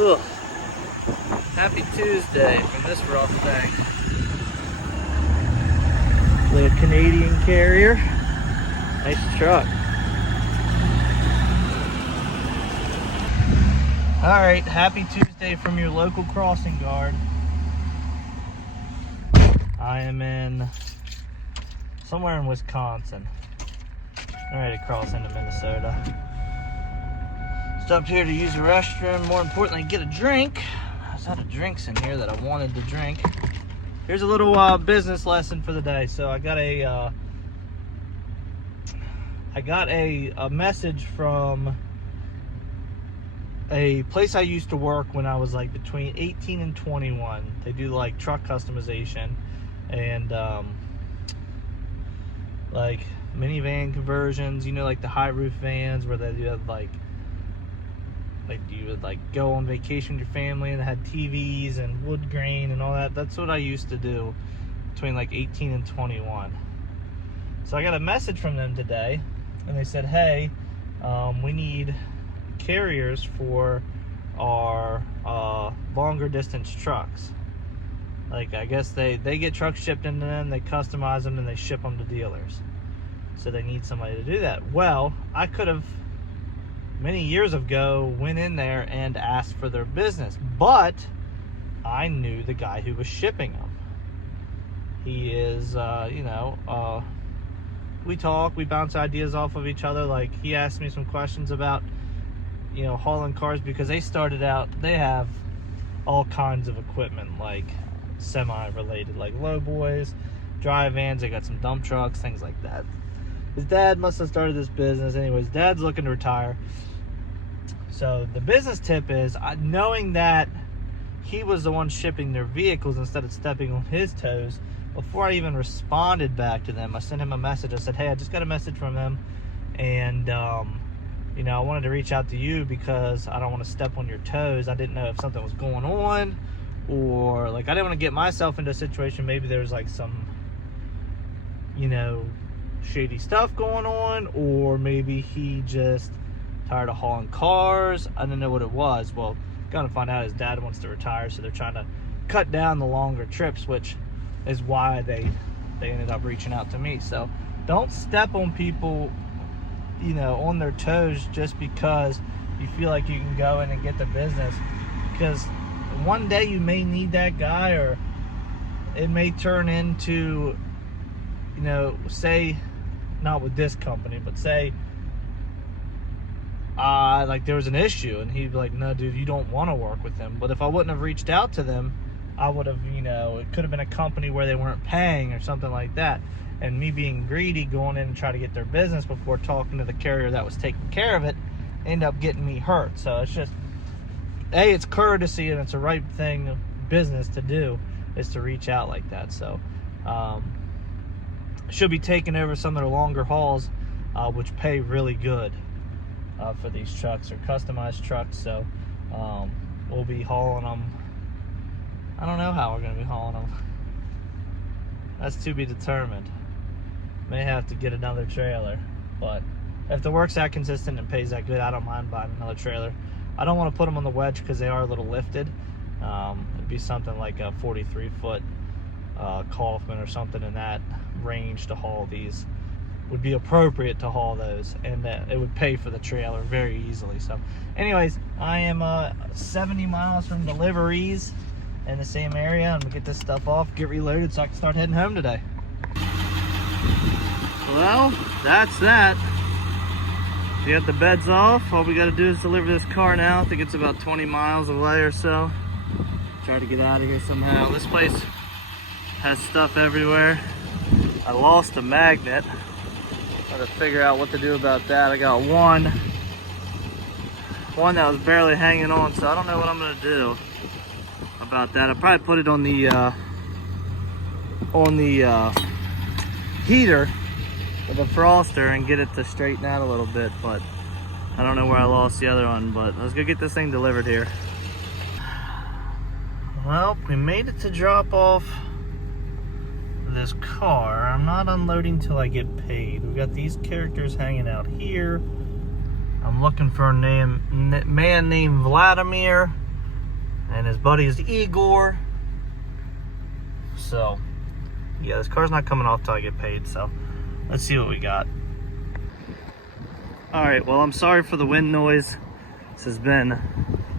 Ugh. Happy Tuesday from this rough day. Little Canadian carrier. Nice truck. Alright, happy Tuesday from your local crossing guard. I am in somewhere in Wisconsin. I'm ready to cross into Minnesota. Stopped here to use the restroom, more importantly get a drink. I was out of drinks in here that I wanted to drink. Here's a little business lesson for the day. So I got a message from a place I used to work when I was like between 18 and 21. They do like truck customization and like minivan conversions, you know, like the high roof vans where they have like you would like go on vacation with your family and it had TVs and wood grain and all that. That's what I used to do between like 18 and 21. So I got a message from them today and they said, hey, we need carriers for our longer distance trucks. Like, I guess they get trucks shipped into them, they customize them, and they ship them to dealers. So they need somebody to do that. Well, I could have many years ago went in there and asked for their business, but I knew the guy who was shipping them. He is we talk, we bounce ideas off of each other. Like, he asked me some questions about, you know, hauling cars, because they started out, they have all kinds of equipment, like semi related, like low boys, dry vans, they got some dump trucks, things like that. His dad must have started this business. Anyways, dad's looking to retire. So the business tip is, knowing that he was the one shipping their vehicles instead of stepping on his toes, before I even responded back to them, I sent him a message. I said, hey, I just got a message from them, and you know, I wanted to reach out to you because I don't want to step on your toes. I didn't know if something was going on, or like I didn't want to get myself into a situation. Maybe there's like some, you know, shady stuff going on, or maybe he just tired of hauling cars. I didn't know what it was. Well, gonna find out his dad wants to retire, so they're trying to cut down the longer trips, which is why they ended up reaching out to me. So don't step on people, you know, on their toes just because you feel like you can go in and get the business, because one day you may need that guy, or it may turn into, you know, say, not with this company, but say like there was an issue and he'd be like, no dude, you don't want to work with them. But if I wouldn't have reached out to them, I would have, you know, it could have been a company where they weren't paying or something like that, and me being greedy, going in and try to get their business before talking to the carrier that was taking care of it, end up getting me hurt. So it's just, A, it's courtesy and it's a right thing, business to do, is to reach out like that. So should be taking over some of the longer hauls, which pay really good for these trucks. Or customized trucks. So we'll be hauling them. I don't know how we're going to be hauling them. That's to be determined. May have to get another trailer, but if the work's that consistent and pays that good, I don't mind buying another trailer. I don't want to put them on the wedge because they are a little lifted. It'd be something like a 43-foot Kaufman or something in that range to haul these. Would be appropriate to haul those, and it would pay for the trailer very easily. So anyways, I am 70 miles from deliveries in the same area. I'm gonna get this stuff off, get reloaded so I can start heading home today. Well, that's that. We got the beds off. All we gotta do is deliver this car now. I think it's about 20 miles away or so. Try to get out of here somehow. This place has stuff everywhere. I lost a magnet. Got to figure out what to do about that. I got one that was barely hanging on, so I don't know what I'm gonna do about that. I'll probably put it on the heater with a froster and get it to straighten out a little bit, but I don't know where I lost the other one. But let's go get this thing delivered here. Well, we made it to drop off this car. I'm not unloading till I get paid. We've got these characters hanging out here. I'm looking for a man named Vladimir. and his buddy is Igor. So yeah, this car's not coming off till I get paid, so let's see what we got. All right, well, I'm sorry for the wind noise. This has been a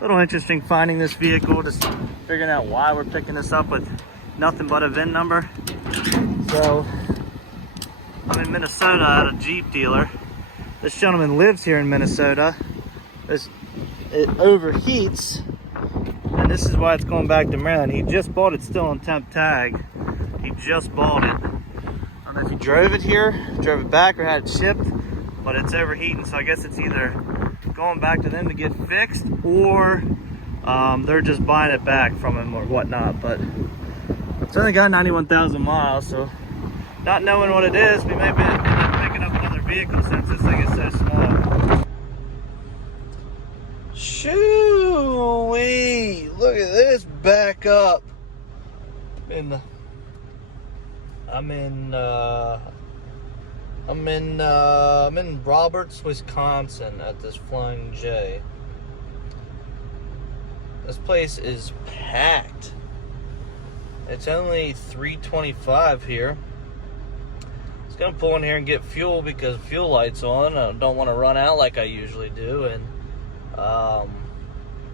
little interesting finding this vehicle, just figuring out why we're picking this up with nothing but a VIN number. So I'm in Minnesota at a Jeep dealer. This gentleman lives here in Minnesota. It overheats, and this is why it's going back to Maryland. He just bought it, still on temp tag. He just bought it. I don't know if he drove it here, drove it back, or had it shipped, but it's overheating, so I guess it's either going back to them to get fixed, or they're just buying it back from him or whatnot. But it's only got 91,000 miles, so not knowing what it is, we may end up picking up another vehicle since this thing is so small. Shoo-wee! Look at this back up. I'm in Roberts, Wisconsin at this Flying J. This place is packed. It's only 3:25 here. I was gonna pull in here and get fuel because fuel light's on. I don't want to run out like I usually do, and I was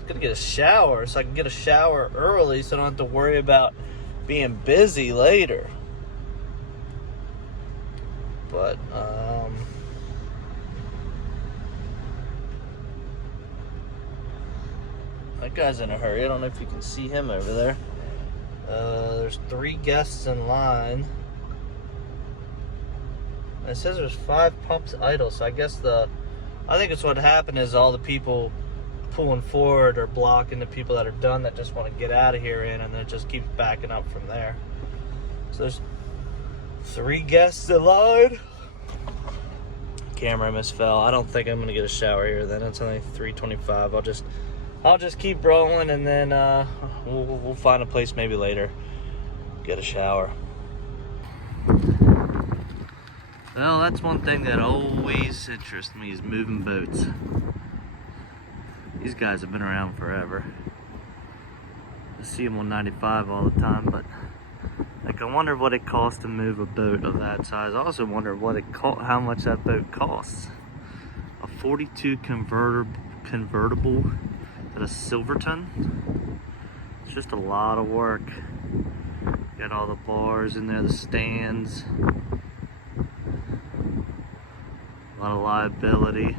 gonna get a shower so I can get a shower early so I don't have to worry about being busy later. But that guy's in a hurry. I don't know if you can see him over there. There's 3 guests in line. And it says there's 5 pumps idle, so I think it's what happened is all the people pulling forward are blocking the people that are done that just want to get out of here and then it just keeps backing up from there. So there's 3 guests in line. Camera misfell. I don't think I'm gonna get a shower here then. It's only 3:25. I'll just keep rolling, and then we'll find a place maybe later, get a shower. Well, that's one thing that always interests me is moving boats. These guys have been around forever. I see them on 95 all the time, but I wonder what it costs to move a boat of that size. I also wonder how much that boat costs. A 42 convertible at a Silverton. It's just a lot of work. Got all the bars in there, the stands. A lot of liability.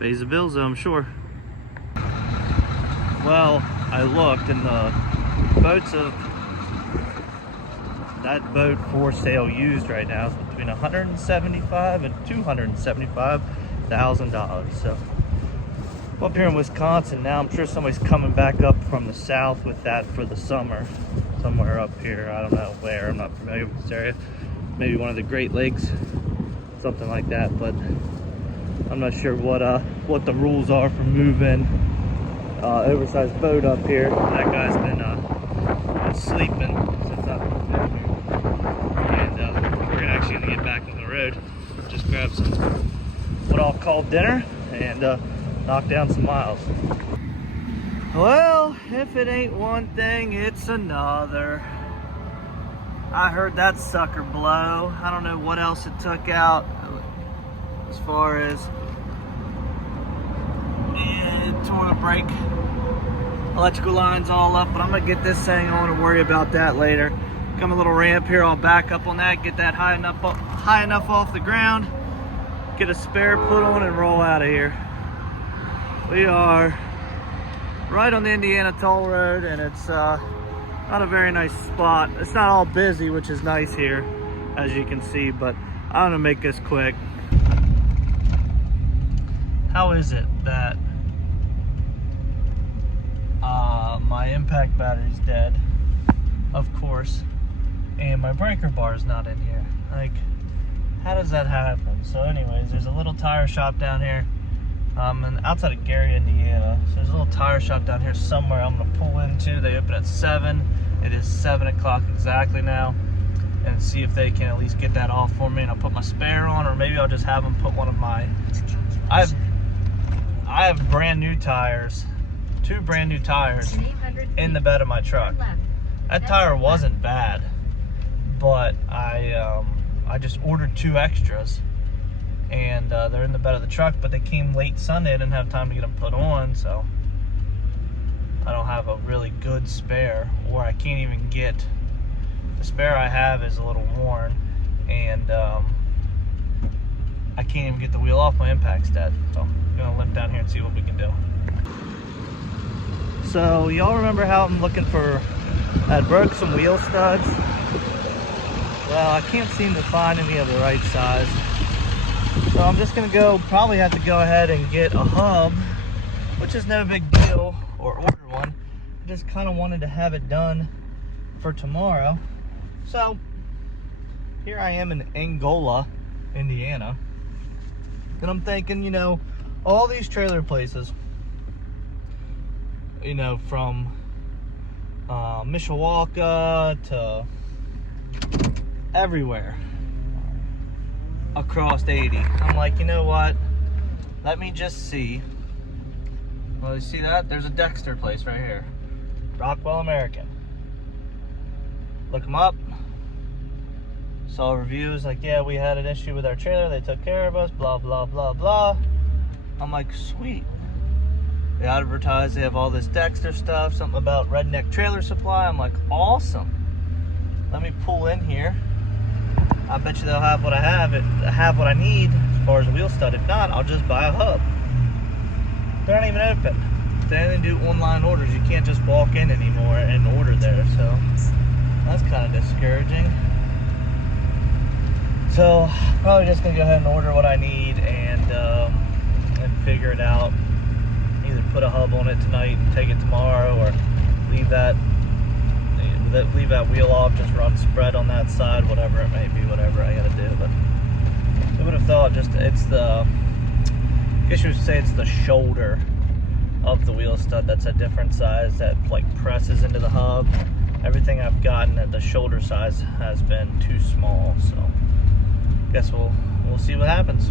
Pays the bills though, I'm sure. Well, I looked, and the boats of that boat for sale used right now is between $175,000 and $275,000. So up here in Wisconsin now, I'm sure somebody's coming back up from the south with that for the summer, somewhere up here. I don't know where. I'm not familiar with this area. Maybe one of the Great Lakes, something like that. But I'm not sure what the rules are for moving oversized boat up here. That guy's been sleeping since I've been down here, and we're actually gonna get back on the road, just grab some what I'll call dinner, and knock down some miles. Well, if it ain't one thing, it's another. I heard that sucker blow. I don't know what else it took out as far as it tore the brake electrical lines all up, but I'm gonna get this thing on and worry about that later. Come a little ramp here, I'll back up on that, get that high enough off the ground, get a spare put on, and roll out of here. We are right on the Indiana Toll Road, and it's not a very nice spot. It's not all busy, which is nice here, as you can see, but I'm gonna make this quick. How is it that my impact battery's dead, of course, and my breaker bar is not in here? Like, how does that happen? So anyways, there's a little tire shop down here and outside of Gary, Indiana. So there's a little tire shop down here somewhere I'm gonna pull into. They open at 7. It is 7 o'clock exactly now, and see if they can at least get that off for me, and I'll put my spare on, or maybe I'll just have them put one of my I have brand new tires, 2 brand new tires in the bed of my truck. That tire wasn't bad, but I just ordered 2 extras, and they're in the bed of the truck, but they came late Sunday. I didn't have time to get them put on, so I don't have a really good spare, or I can't even get, the spare I have is a little worn, and I can't even get the wheel off, my impact's dead. So I'm gonna limp down here and see what we can do. So y'all remember how I'm looking for, I broke some wheel studs? Well, I can't seem to find any of the right size. So I'm just gonna probably have to go ahead and get a hub, which is no big deal, or order one. I just kind of wanted to have it done for tomorrow. So here I am in Angola, Indiana. And I'm thinking, you know, all these trailer places, you know, from Mishawaka to everywhere across 80. I'm like, you know what? Let me just see. Well, you see that? There's a Dexter place right here. Rockwell American. Look them up. Saw reviews like, yeah, we had an issue with our trailer. They took care of us, blah, blah, blah, blah. I'm like, sweet. They advertise they have all this Dexter stuff, something about redneck trailer supply. I'm like, awesome. Let me pull in here. I bet you they'll have what I have what I need as far as a wheel stud. If not, I'll just buy a hub. They're not even open. They only do online orders. You can't just walk in anymore and order there, so that's kind of discouraging. So probably just gonna go ahead and order what I need and figure it out. Either put a hub on it tonight and take it tomorrow, or leave that wheel off, just run spread on that side, whatever it may be, whatever I gotta do. But I would have thought it's the, I guess you would say it's the shoulder of the wheel stud that's a different size that like presses into the hub. Everything I've gotten at the shoulder size has been too small, so guess we'll see what happens.